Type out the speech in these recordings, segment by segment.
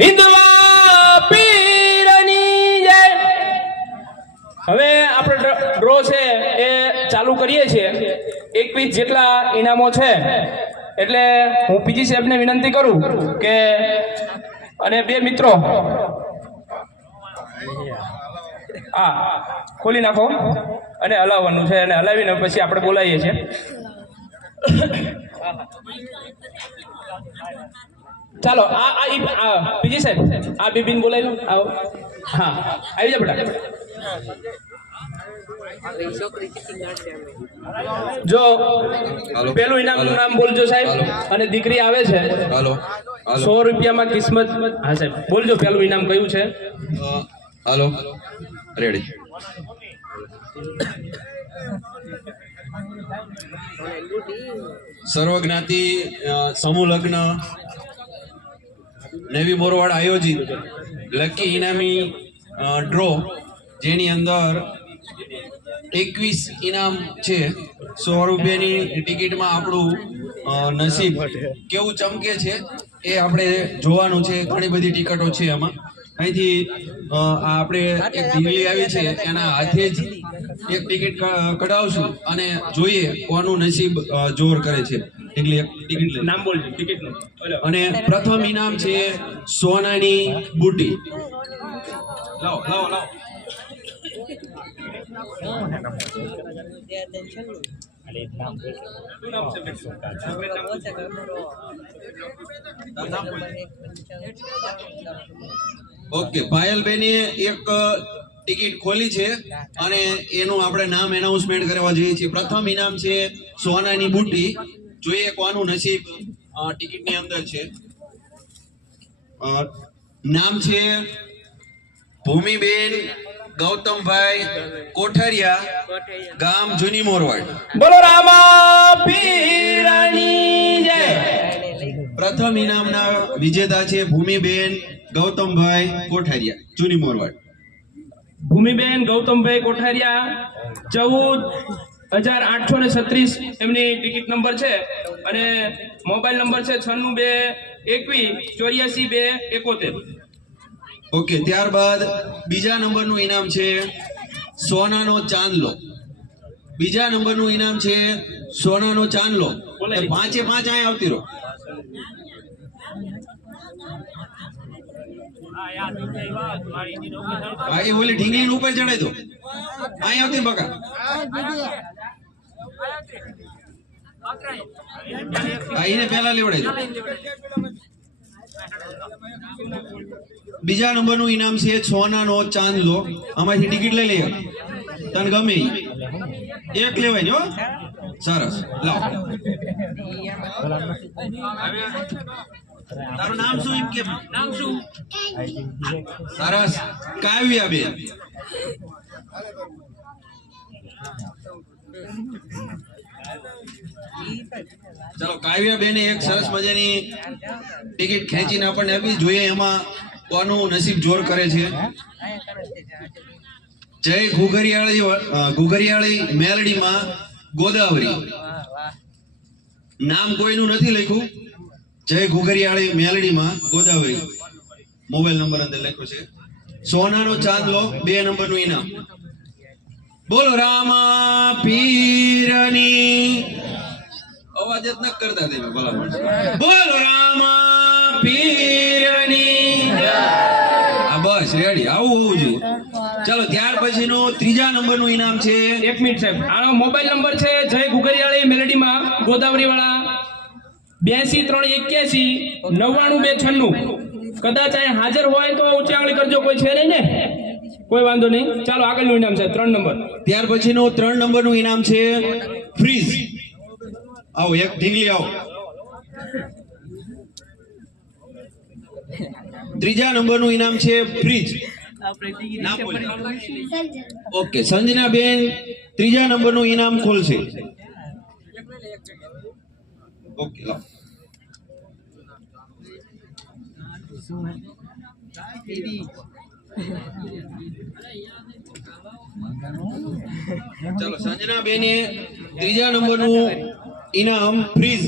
હિન્દવા પીરની જય. હવે આપણે ડ્રો છે એ ચાલુ કરીએ છીએ. 21 જેટલા ઇનામો છે એટલે હું પીજી સાહેબને વિનંતી કરું કે અને બે મિત્રો હા ખોલી નાખો અને હલાવવાનું છે અને હલાવીને પછી આપણે બોલાવીએ છીએ. ચાલો આ પીજી સાહેબ આ બીબીન બોલાવી લો. આવો હા આવી જા બેટા. જો પેલું ઇનામનું નામ બોલજો સાહેબ અને દીકરી આવે છે. હાલો 100 રૂપિયામાં કિસ્મત. હા સાહેબ બોલજો પેલું ઇનામ કયું છે. હાલો રેડી. સર્વજ્ઞાતિ સમૂહ લગ્ન નેવી મોરવાડ આયોજિત લકી ઇનામી ડ્રો જેની અંદર 21 ઇનામ છે. 100 રૂપિયાની ટિકિટમાં આપણું નસીબ કેવું ચમકે છે એ આપણે જોવાનું છે. ઘણી બધી ટિકિટો છે એમાં. અહીંથી આપણે એક ઢીંગલી આવી છે એના હાથે જ એક ટિકિટ કઢાવશું અને જોઈએ કોનું નસીબ જોર કરે છે. ટિકિટ નામ બોલજો ટિકિટનું. અને પ્રથમ ઇનામ છે સોનાની બુટી. લાવો લાવો લાવો. ઓકે પાયલબેને એક ટિકિટ ખોલી છે અને એનું આપણે નામ એનાઉન્સમેન્ટ કરવા જોઈએ છીએ. પ્રથમ ઇનામ છે સોનાની બુટી. જોઈએ કોનું નસીબ ટિકિટની અંદર છે. નામ છે ભૂમિબેન ગૌતમભાઈ કોઠારિયા, ગામ જૂની મોરવાડ. બોલો રામા પીરની જય. પ્રથમ ઇનામના વિજેતા છે ભૂમિબેન ગૌતમભાઈ કોઠારિયા, જૂની મોરવાડ. ભૂમિબેન ગૌતમભાઈ કોઠારિયા 14,836 એમની ટિકિટ નંબર છે અને મોબાઈલ નંબર છે 9621242271. ઓકે ત્યારબાદ બીજા નંબરનું ઇનામ છે સોનાનો ચાંદલો. બીજા નંબરનું ઇનામ છે સોનાનો ચાંદલો. પાંચે પાંચ અહીં આવતી રહો. હા એ ઓલી ઢીંગલી ઉપર ચડાઈ દો. અહીં આવતી બકા. હા એને પહેલા લેવડાઈ દો. બીજા નંબરનું ઇનામ છે સોનાનો ચાંદલો. આમાંથી ટિકિટ લઈ લઈએ તને ગમે એક લેવાય જો. સરસ લાવ. તારું નામ શું? એમ કે નામ શું? સરસ કાવ્યા બેન. ચાલો કાવ્યા બેને એક સરસ મજાની ટિકિટ ખેંચીને આપણને આપી. જોઈએ એમાં કોનું નસીબ જોર કરે છે. જય ઘુઘરિયાળી મેલડીમાં ગોદાવરી. નામ કોઈનું નથી લખ્યું. જય ઘુઘરિયાળી મેલડીમાં ગોદાવરી. મોબાઈલ નંબર અંદર લખ્યો છે. સોનાનો ચાંદલો 2 નંબરનું ઇનામ. બોલો રામા પીરની. અવાજ જ ન કરતા તમે ભલા માણસો. બોલો રામા પીરની. બસ રેડી આવું હોવું જોઈએ. ચાલો ત્યાર પછીનું ત્રીજા નંબરનું ઇનામ છે. 1 મિનિટ સાહેબ. આનો મોબાઈલ નંબર છે જય ઘુઘરિયાળી મેલેડીમાં ગોદાવરી વાળા 82 381 92 296. કદાચ અહીં હાજર હોય તો ઊંચી આંગળી કરજો. કોઈ છે નહીં ને? કોઈ વાંધો નહીં. ચાલો આગળનું ઇનામ છે 3 નંબર. ત્યાર પછીનું 3 નંબરનું ઇનામ છે ફ્રીજ. આવો એક ઢીંગલી આવો. ત્રીજા નંબરનું ઇનામ છે ફ્રીજ. ઓકે સંજના બેન ત્રીજા નંબરનું ઇનામ ખોલશે. ઓકે લાવ. ચાલો સંજના બેને ત્રીજા નંબરનું ઇનામ ફ્રીજ.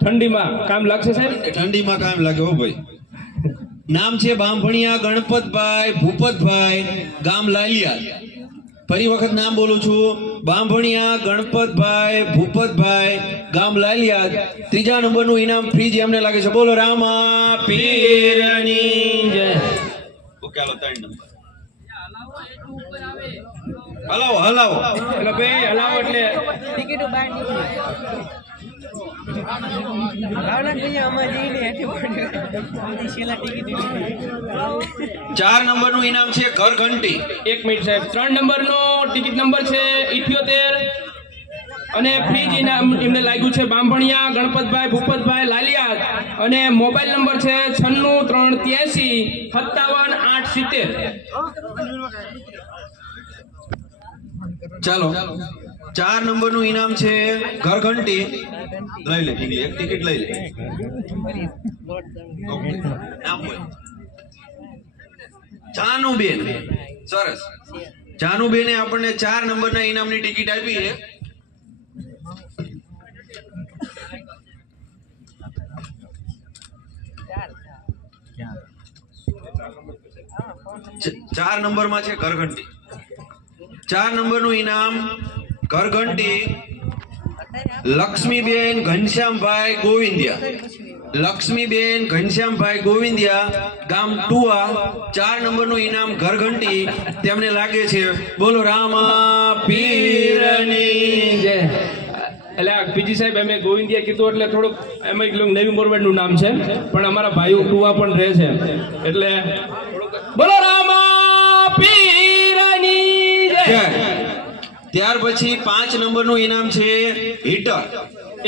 ઠંડીમાં કામ લાગશે સાહેબ. ઠંડીમાં કામ લાગે હો ભાઈ. નામ છે બાંભણિયા ગણપતભાઈ ભૂપતભાઈ ગામ લાલિયા. ફરી વખત નામ બોલું છું, બાંભણિયા ગણપતભાઈ ભૂપતભાઈ ગામ લાલિયા. ત્રીજા નંબરનું ઇનામ ફ્રી જે અમને લાગે છે. બોલો રામા પીરની જય. ઓકે, હાલો 3 નંબર હલાવો હલાવો. એટલે ભાઈ હલાવો એટલે ટિકિટો બહાર નીકળી ભાવના ભાઈ અમારી જઈને હેઠી પડી છેલ્લા ટિકિટ 4 નંબરનું ઇનામ છે ઘર ઘંટી. 1 મિનિટ સાહેબ. 3 નંબરનો ટિકિટ નંબર છે 78 અને ફ્રી જ ઇનામ એમને લાગ્યું છે બાંભણિયા ગણપતભાઈ ભૂપતભાઈ લાલિયાત અને મોબાઈલ નંબર છે 96383 57870. ચાલો 4 નંબરનું ઇનામ છે ઘર ઘંટી. લઈ લે ઠીક, એક ટિકિટ લઈ લે. ઓકે, નામ બોલ. જાનુબેન. સરસ. જાનુબેને આપણને 4 નંબરના ઇનામની ટિકિટ આપી છે. ચાર નંબરમાં છે ઘરઘંટી. 4 નંબરનું ઇનામ ઘરઘંટી લક્ષ્મીબેન ઘનશ્યામભાઈ ગોવિંદિયા. લક્ષ્મીબેન ઘનશ્યામભાઈ ગોવિંદિયા ગામ ટુવા. 4 નંબરનું ઇનામ ઘરઘંટી તેમને લાગે છે. બોલો રામા પીરની જય. એટલે આ પીજી સાહેબ અમે ગોવિંદિયા કીધું એટલે થોડુંક એમાં એક નવી મોરબેડનું નામ છે, પણ અમારા ભાઈઓ ટુવા પણ રહે છે એટલે બોલો રામા પીરની જય. ત્યાર પછી 5 નંબરનું ઇનામ છે હીટર.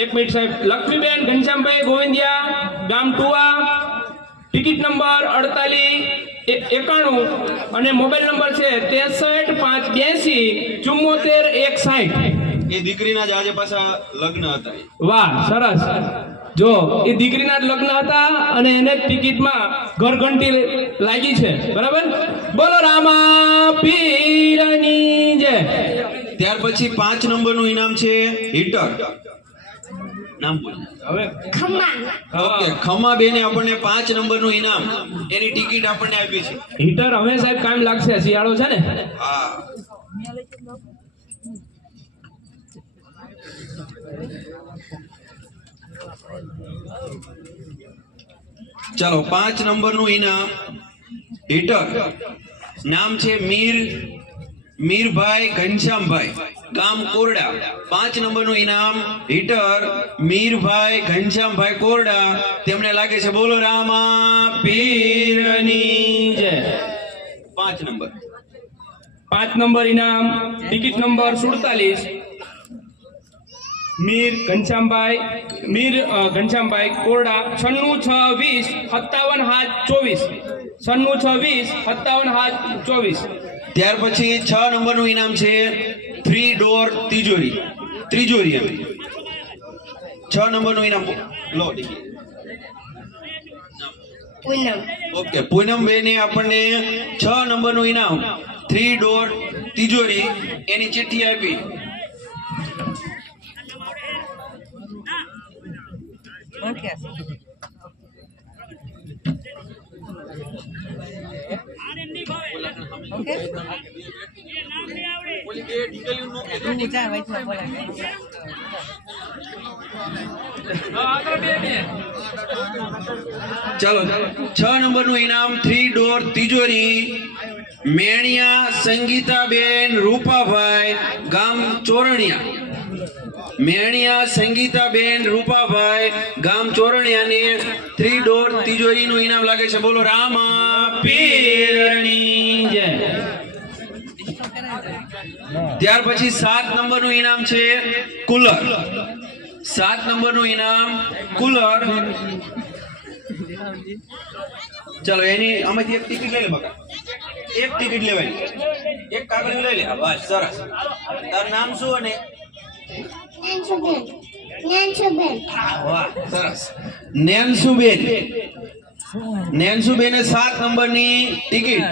1 મિનિટ સાહેબ. લક્ષ્મીબેન ઘનશ્યામભાઈ ગોવિંદિયા ગામ ટુવા, ટિકિટ નંબર 4891 અને મોબાઈલ નંબર છે 63582 74 160. એ દીકરીના જ આજે પાછા લગ્ન હતા. વાહ, સરસ. જો એ દીકરીના જ લગ્ન હતા અને એને ટિકિટમાં ઘરઘંટી લાગી છે. બરાબર. બોલો રામા પીરની જય. ત્યાર પછી 5 નંબરનું ઇનામ છે હીટર. નામ બોલ. હવે ઓકે, ખમા બેને આપણને 5 નંબરનું ઇનામ એની ટિકિટ આપણને આપી છે. હીટર હવે સાહેબ કામ લાગશે, શિયાળો છે ને. હા. ચાલો 5 નંબરનું ઇનામ હીટર. નામ છે મીરભાઈ ઘનશ્યામભાઈ ગામ કોરડા. 5 નંબરનું ઇનામ હીટર મીરભાઈ ઘનશ્યામભાઈ કોરડા તેમને લાગે છે. બોલો રામા પીરની જય. 5 નંબર. 5 નંબર ઇનામ ટિકિટ નંબર 47 મીર ઘનશ્યામભાઈ કોરડા 9620 57 724 9620 57 724. ત્યાર પછી 6 નંબરનું ઇનામ છે 3 ડોર તિજોરી. 6 નંબરનું ઇનામ લો. પૂનમ ઓકે, પૂનમ બેને આપણને 6 નંબરનું ઇનામ 3 ડોર તિજોરી એની ચિઠ્ઠી આપી. ઓકે જા વૈષ્ણવ બોલા ચાલો 6 નંબરનું ઇનામ 3 ડોર તિજોરી મેણિયા સંગીતાબેન રૂપાભાઈ ગામ ચોરણિયા. મેણિયા સંગીતાબેન રૂપાભાઈ ગામ ચોરણિયાને 3 ડોર તિજોરીનું ઇનામ લાગે છે. બોલો રામા પીરની જય. ત્યાર પછી 7 નંબરનું ઇનામ છે કુલર. 7 નંબરનું ઇનામ કુલર. ચલો એની આમાંથી એક ટિકિટ લઈ લે બકા. એક ટિકિટ લેવાય, એક કાગળ લઈ લે. બસ, સરસ. તારું નામ શું અને વાહ, સરસ. નેન્સુબેને 7 નંબરની ટિકિટ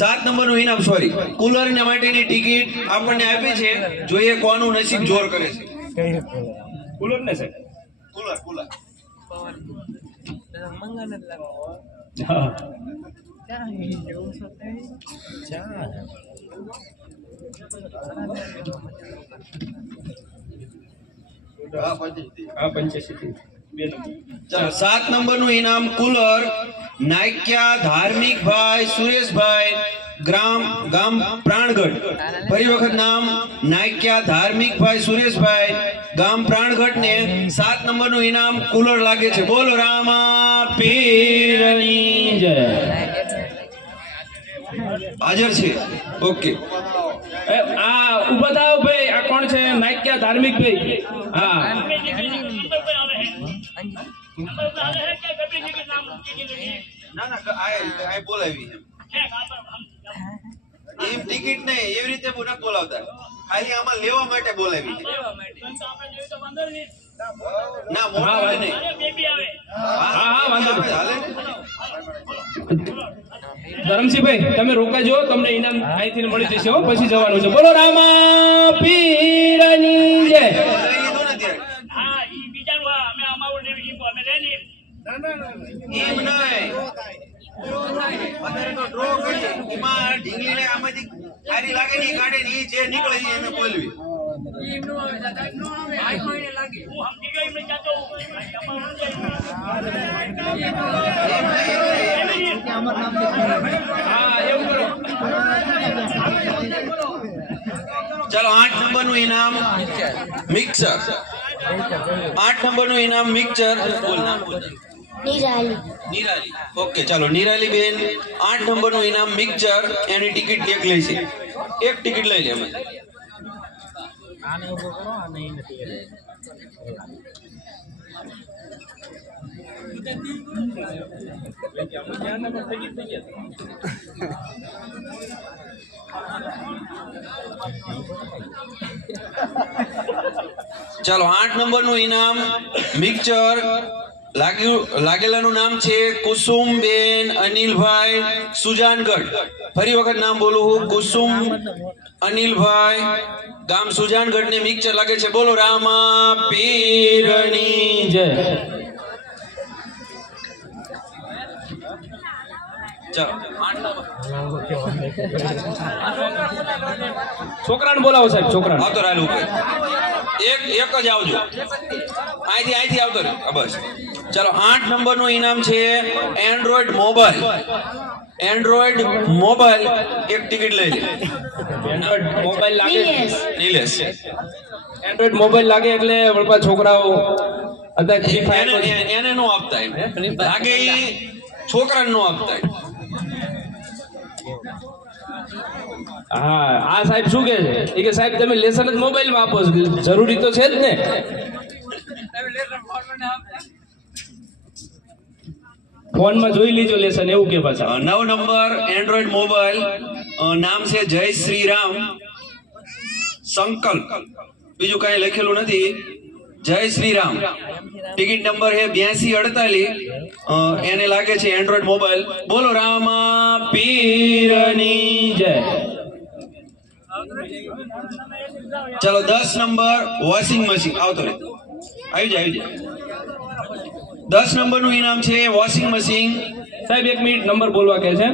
7 નંબરનું ઇનામ સોરી કુલર ને માટેની ટિકિટ આપણને આપી છે. જોઈએ કોનું નસીબ જોર કરે છે. કુલર ને સાહેબ. કુલર. મંગન જ લાગે હા. હા 85 બે નંબર. ચાલો 7 નંબરનું ઇનામ કુલર નાયક્યા ધાર્મિકભાઈ સુરેશભાઈ ગામ પ્રાણગઢ. ફરી વખત નામ નાયક્યા ધાર્મિકભાઈ સુરેશભાઈ ગામ પ્રાણગઢ ને 7 નંબરનું ઇનામ કુલર લાગે છે. બોલો રામા પીરની જય. હાજર છે. ઓકે આ ઉભા થાવ ભાઈ. આ કોણ છે? નાયક્યા ધાર્મિક ભાઈ. હા ના આ બોલાવી એમ ટિકિટ નહીં એવી રીતે ન બોલાવતા, ખાલી આમાં લેવા માટે બોલાવી. ના મોટા નહીં. હા વાંધો નહીં. હાલે ને? ધરમસિંહભાઈ તમે રોકાજો, તમને ઇનામ અહીંથી મળી જશે હો. પછી જવાનું છે. બોલો રામા પીરની જય. લઈ લીધું ને ત્યારે. એમ નહીં. અત્યારે તો ડ્રો કરીએ એમાં ઢીંગલીને આમાંથી સારી લાગે ને ઈ કાઢે ને ઈ જે નીકળે ઈ એને બોલવી. હા એવું કરો. ચાલો 8 નંબરનું ઇનામ મિક્સર. 8 નંબરનું ઇનામ મિક્સર. બોલ નામ બોલ. નિરાલી. ઓકે ચાલો નિરાલી બેન 8 નંબરનું ઇનામ મિક્સર એની ટિકિટ એક લે છે. એક ટિકિટ લઈ લે અમે. ચાલો 8 નંબરનું ઇનામ મિક્સર લાગેલાનું નામ છે કુસુમબેન અનિલભાઈ સુજાનગઢ. ફરી વખત નામ બોલું હું, કુસુમ અનિલભાઈ ગામ સુજાનગઢ ને મિક્સર લાગે છે. બોલો રામા પીરની જય. ચાલો છોકરાને બોલાવો સાહેબ. છોકરાને આવતો રાલ ઉપર એક જ આવજો. અહીંથી આવતો રહે. બસ ચાલો 8 નંબરનું ઇનામ છે એન્ડ્રોઈડ મોબાઈલ. એન્ડ્રોઈડ મોબાઈલ એક ટિકિટ લઈ લે. એન્ડ્રોઈડ મોબાઈલ લાગે. નિલેશ એન્ડ્રોઈડ મોબાઈલ લાગે એટલે વળપા છોકરાઓ અત્યારે ફ્રી ફાયર એને નો આપતા એમ લાગે ઈ છોકરાને નો આપતા એમ. હા આ સાહેબ શું કે છે? એ કે સાહેબ તમે લેસન જ મોબાઈલમાં આપો છો, જરૂરી તો છે જ ને. ફોનમાં જોઈ લીજો લેસન એવું કે પાછા. 9 નંબર એન્ડ્રોઈડ મોબાઈલ નામ છે જય શ્રી રામ સંકલ્પ. બીજું કઈ લખેલું નથી. જય શ્રી રામ. ટિકિટ નંબર છે 8248. એને લાગે છે એન્ડ્રોઈડ મોબાઈલ. બોલો રામા પીરની જય. ચાલો 10 નંબર વોશિંગ મશીન. આવતો રે આવી જાય. 10 નંબરનું ઇનામ છે વોશિંગ મશીન. સાહેબ 1 મિનિટ નંબર બોલવા કહે છે.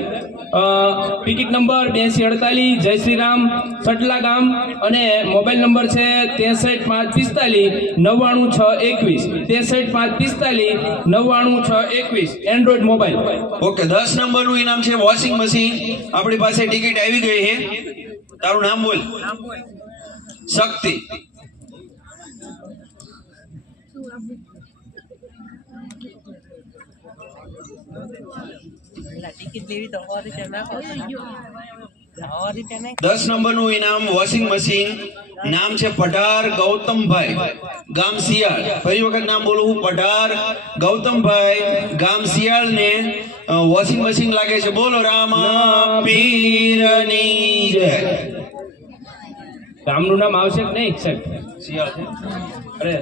ટિકિટ નંબર 8248 જય શ્રી રામ સટલા ગામ અને મોબાઈલ નંબર છે 63545 99621 63545 99621 એન્ડ્રોઈડ મોબાઈલ. ઓકે 10 નંબરનું ઇનામ છે વોશિંગ મશીન. આપણી પાસે ટિકિટ આવી ગઈ છે. તારું નામ બોલ. શક્તિ. ટિકિટ લેવી તો 100 રૂપિયા નાખો. 100 રૂપિયા નાખ. 10 નંબરનું ઇનામ વોશિંગ મશીન. નામ છે પઢાર ગૌતમભાઈ ગામ શિયાળ. ફરી વખત નામ બોલું હું, પઢાર ગૌતમભાઈ ગામ શિયાળ ને વોશિંગ મશીન લાગે છે. બોલો રામા પીરની જય. ગામનું નામ આવશે કે નહીં સાહેબ? શિયાળ અરે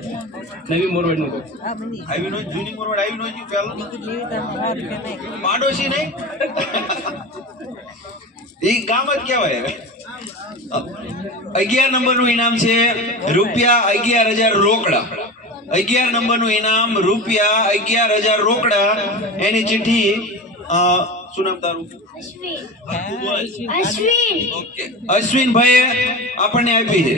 નવી મોરવાડનું કહું. આ બની આવી નો જૂની મોરવાડ આવી નો જી પહેલા ટિકિટ લેવી તો 100 રૂપિયા નાખ. પાડોશી નહીં એ ગામ જ કહેવાય. 11 નંબરનું ઇનામ છે રૂપિયા 11,000 રોકડા. 11 નંબરનું ઇનામ રૂપિયા 11,000 રોકડા. એની ચિઠ્ઠી શું નામ તારું? અશ્વિન ઓકે, અશ્વિનભાઈએ આપણને આપી છે.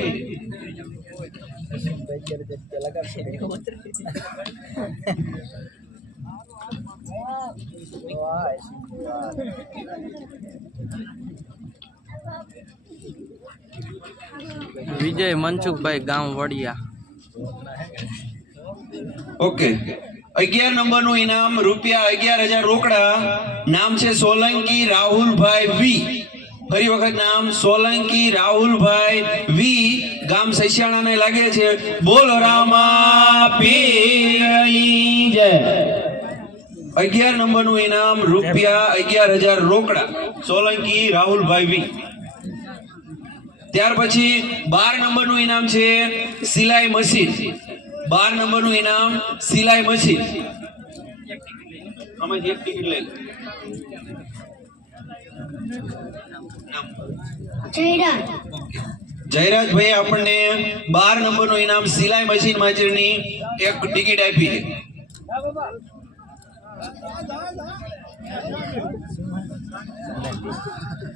વિજય મનસુખભાઈ ગામ વડિયા. ઓકે, 11 નંબરનું ઇનામ રૂપિયા 11,000 રોકડા. નામ છે સોલંકી રાહુલભાઈ વી. ફરી વખત નામ સોલંકી રાહુલભાઈ વી, ગામ સસ્યાણાને લાગે છે. બોલો રામા પીરની જય. 11 નંબરનું ઇનામ રૂપિયા 11,000 રોકડા, સોલંકી રાહુલભાઈ વી. ત્યાર પછી 12 નંબરનું ઇનામ છે સિલાઈ મશીન. 12 નંબરનું ઇનામ સિલાઈ મશીન. આમાંથી એક ટિકિટ લઈ લો. જયરાજ જયરાજભાઈ આપણને 12 નંબરનું ઇનામ સિલાઈ મશીન માટેની એક ટિકિટ આપી છે.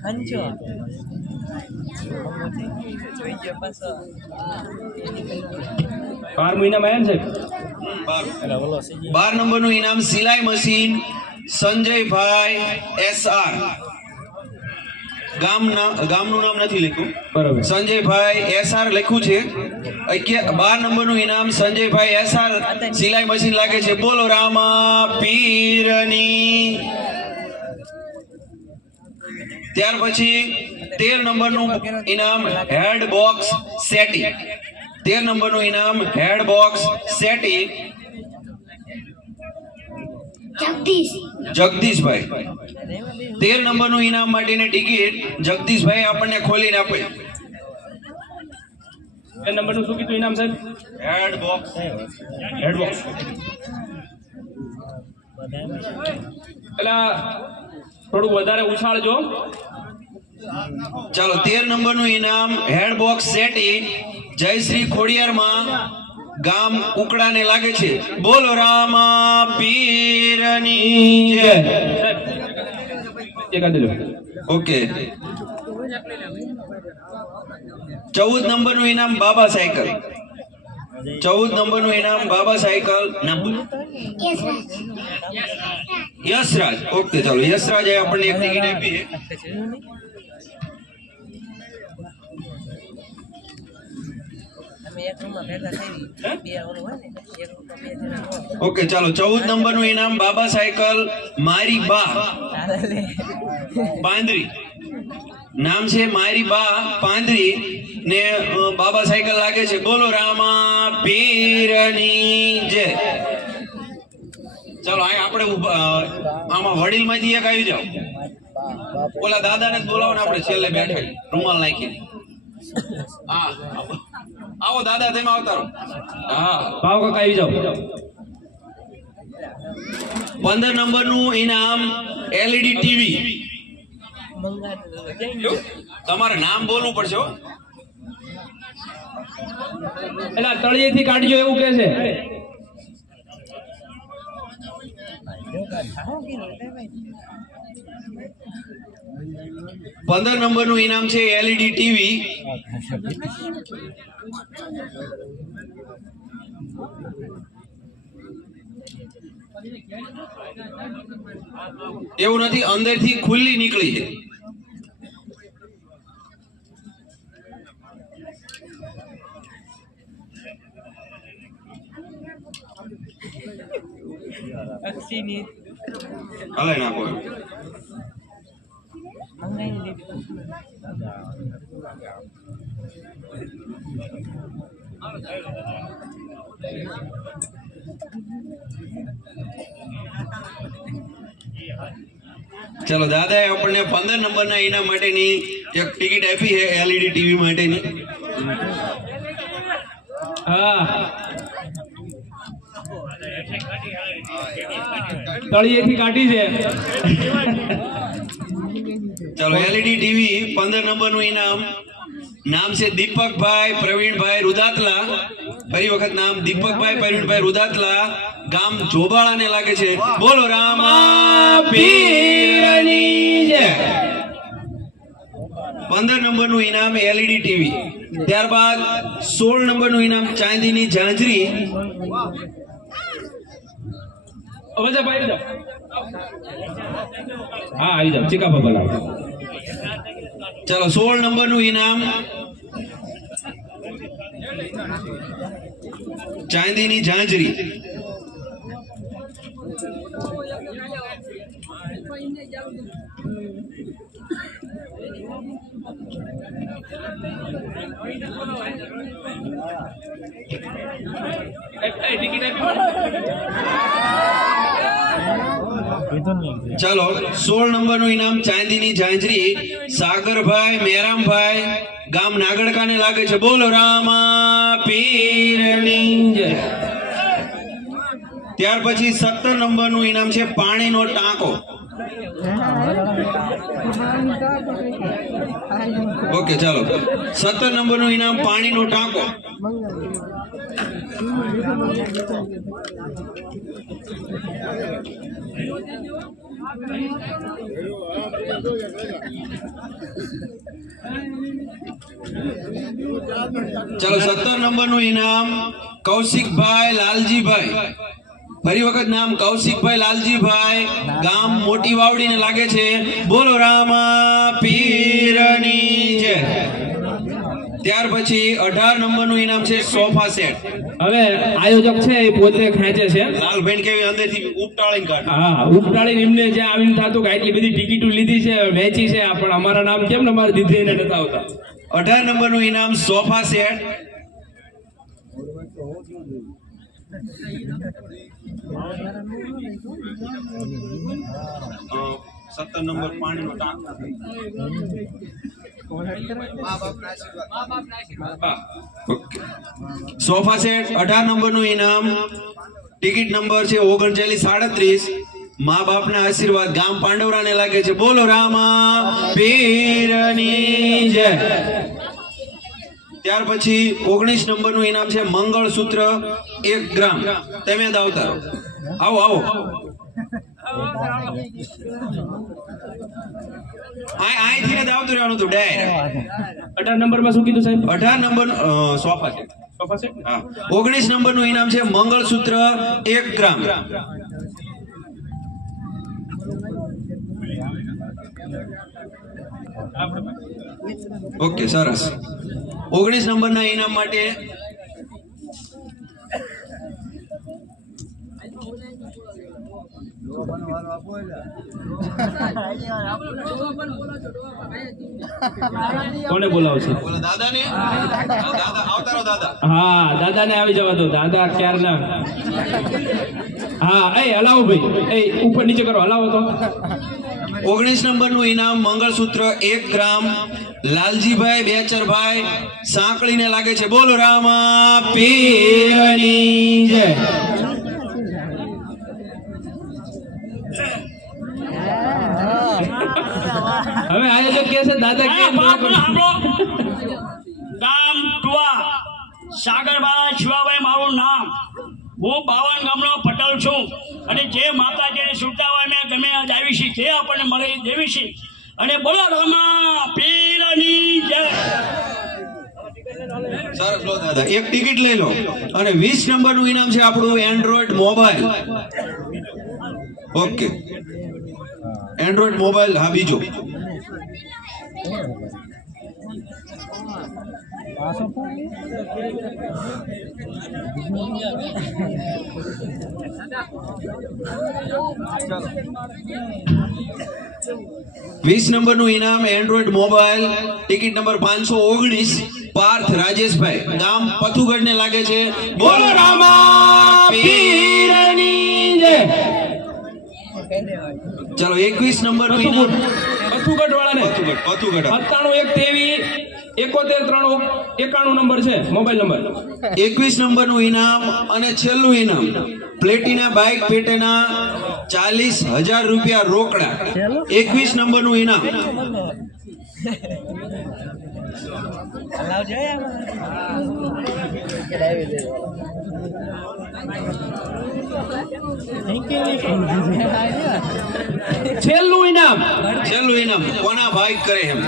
અંજો જોઈ ગયો પાછો. 12 મહિનામાં આવ્યા ને 12 નંબરનું ઇનામ સિલાઈ મશીન સંજયભાઈ SR. ગામનું નામ નથી લખ્યું, બરોબર. સંજયભાઈ SR લખ્યું છે. 12 નંબરનું ઇનામ સંજયભાઈ SR સિલાઈ મશીન લાગે છે. બોલો રામા પીરની. ત્યાર પછી 13 નંબરનું ઇનામ હેડ બોક્સ સેટી. 13 નંબરનું ઇનામ હેડ બોક્સ સેટી જગદીશભાઈ. 13 નંબરનું ઇનામ માટેની ટિકિટ જગદીશભાઈ આપણને ખોલીને આપે. એ નંબરનું શું કીધું ઇનામ સાહેબ? હેડ બોક્સ. હેડબોક્સ. પેલા થોડું વધારે ઉછાળજો. ચાલો, 13 નંબરનું ઇનામ હેડ બોક્સ સેટી જયશ્રી ખોડિયારમાં, ગામ ઉકડાને લાગે છે. બોલો રામા પીરની જય. સાહેબ એક આ દેજો. ઓકે, 14 નંબરનું ઇનામ બાબા સાયકલ. 14 નંબરનું ઇનામ બાબા સાયકલ. નંબર યશરાજ. ઓકે, ચાલો, યશરાજે આપણને એક ટિકિટ આપી છે. અમે એક રૂમમાં ભેગા થઈ બે ઓલું હોય ને એક રૂમમાં બે જણા હોય. ઓકે, ચાલો, 14 નંબરનું ઇનામ બાબા સાયકલ મારી બા ચાલે લે. પાંદરી. નામ છે મારી બા પાંદરી ને બાબા સાયકલ લાગે છે. બોલો રામા પીરની જય. ચાલો, આપણે આમાં વડીલમાંથી એક આવી જાઓ. ઓલા દાદાને જ બોલાવો ને, આપણે છેલ્લે બેઠા રૂમાલ નાખીને. હા, આવો દાદા, તમે આવતા રહો. હા, ભાવ કાકા આવી જાઓ. 15 નંબરનું ઇનામ LED ટીવી. તમારે નામ બોલવું પડશે હો. એટલે તળિયેથી કાઢજો એવું કે છે. 15 નંબરનું ઇનામ છે LED ટીવી. એવું નથી, અંદરથી ખુલ્લી નીકળી છે. અક્ષીની હલે નાખો. મંગાઈ લીધી. ચલો, દાદાએ આપણને 15 નંબરના ઇનામ માટેની એક ટિકિટ આપી છે LED ટીવી માટેની. હા, તળિયેથી કાઢી છે. ચલો, LED ટીવી 15 નંબરનું ઇનામ. નામ છે દીપકભાઈ પ્રવીણભાઈ રુદાતલા, ફરી વખત નામ દીપકભાઈ પરવીનભાઈ રૂદાતલા, ગામ જોબાળાને લાગે છે. બોલો રામા પીરની જય. 15 નંબરનું ઇનામ એલઈડી ટીવી. ત્યારબાદ 16 નંબરનું ઇનામ ચાંદીની ઝાંઝરી. હવે જા ભાઈ જા. હા આવી જાવ ચીકા બાબા લાવ. ચાલો 16 નંબરનું ઇનામ ચાંદીની ઝાંઝરી. ટિકિટ આપી. ચાલો 16 નંબરનું ઇનામ ચાંદીની ઝાંઝરી સાગરભાઈ મેરામભાઈ, ગામ નાગડકાને લાગે છે. બોલો રામા પીરની જય. ત્યાર પછી 17 નંબરનું ઇનામ છે પાણીનો ટાંકો. ઓકે ચાલો 17 નંબરનું ઇનામ પાણીનો ટાંકો. ચાલો 17 નંબરનું ઇનામ કૌશિકભાઈ લાલજીભાઈ. ફરી વખત નામ કૌશિકભાઈ લાલજીભાઈ, ગામ મોટી વાવડીને લાગે છે. બોલો રામા પીરની જય. ત્યાર પછી 18 નંબરનું ઇનામ છે સોફા સેટ. હવે આયોજક છે એ પોતે ખેંચે છે. લાલભાઈ કેવી અંદરથી ઉપટાળીને કાઢે. હા ઉપટાળીને એમને જે આવીને થતું કે આટલી બધી ટિકિટો લીધી છે વેચી છે પણ અમારા નામ કેમ ને અમારા દીધીને નતા આવતા. 18 નંબરનું ઇનામ સોફા સેટ. અ, 17 નંબર પાણીનો ટાંકો. ઓકે. સોફા સેટ 18 નંબરનું ઇનામ. ટિકિટ નંબર છે 3937. મા બાપના આશીર્વાદ, ગામ પાંડવરાને લાગે છે. બોલો રામા પીરની જય. ત્યાર પછી 19 નંબરનું ઇનામ છે મંગળસૂત્ર 1 ગ્રામ. તમે જ આવતા રહો. આવો આવો. અહીંથી જ આવતું રહેવાનું હતું ડાયરેક્ટ. 18 નંબરમાં શું કીધું સાહેબ? 18 નંબર સોફા છે. Sofa set. હા 19 નંબરનું ઇનામ છે મંગળસૂત્ર 1 ગ્રામ. ઓકે સરસ. 19 નંબરના ઇનામ માટે કોને બોલાવશે? બોલો દાદાને. દાદા આવતા રહો દાદા. હા દાદાને આવી જવા દો. દાદા ક્યારના. હા એ હલાવો ભાઈ, એ ઉપર નીચે કરો, હલાવો તો. 19 નંબરનું ઇનામ મંગળસૂત્ર 1 ગ્રામ લાલજીભાઈ બેચરભાઈ સાંકળીને લાગે છે. બોલો રામા પીરની જય. હવે આયોજક કે છે દાદા કેમ ગામ ટુવા સાગરબાઈ શિવાભાઈ મારું નામ. હું 52 ગામનો પટેલ છું અને જે માતાજીને સુરતા હોય મેં ગમે આજ આવી છે જે આપણને મળે દેવી છે. અને બોલો રામા પીરની જય. સરસ લો દાદા, એક ટિકિટ લઈ લો. અને 20 નંબરનું ઇનામ છે આપણું Android mobile. Okay Android mobile. હા બીજો. વીસ નંબરનું ઇનામ Android mobile. Ticket number 519 Parth Rajeshbhai, ગામ પથુગઢને લાગે છે. બોલો રામા પીરની જય. ચાલો 21 નંબરનું ઇનામ પથુગઢ વાળાને પથુગઢ 971391 નંબર છે મોબાઈલ નંબર. 21 નંબરનું ઇનામ અને છેલ્લું ઇનામ પ્લેટિના બાઇક પેટેના 40,000 રૂપિયા રોકડા. 21 નંબરનું ઇનામ. લાવજો છેલ્લું ઇનામ છેલ્લું ઇનામ કોના ભાઈ કરે એમ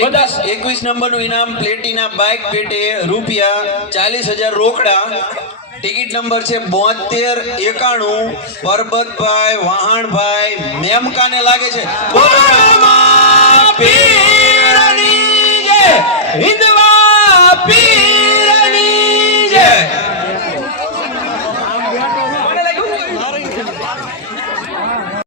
21 નંબરનું ઇનામ પ્લેટિના બાઇક પેટે રૂપિયા 40,000 રોકડા. ટિકિટ નંબર છે 7291. પરબતભાઈ વાહણભાઈ મેમકાને લાગે છે. બોલો રામા પીર.